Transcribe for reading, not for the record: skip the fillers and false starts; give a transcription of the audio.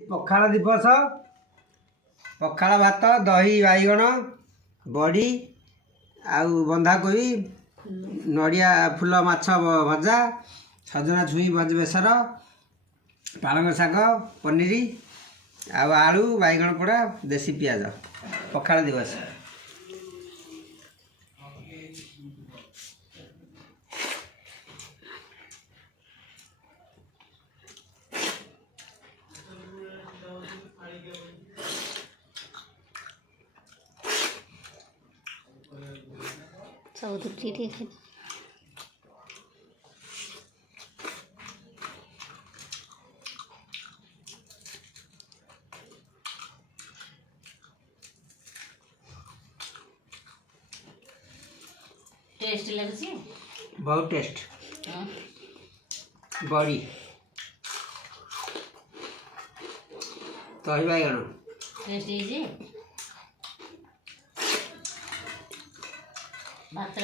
पखाल दिवस पखाल भात दही बैगण बड़ी आउ बंधाकोबी नड़िया फूल माछ भजा सजना छुई बेसर पालंग शाग पनीर आउ आलू बैगण पोड़ा देसी पियाज पखाल दिवस। सब ठीक है। टेस्ट लगे बहुत टेस्ट बड़ी दही बैगण टेस्ट भात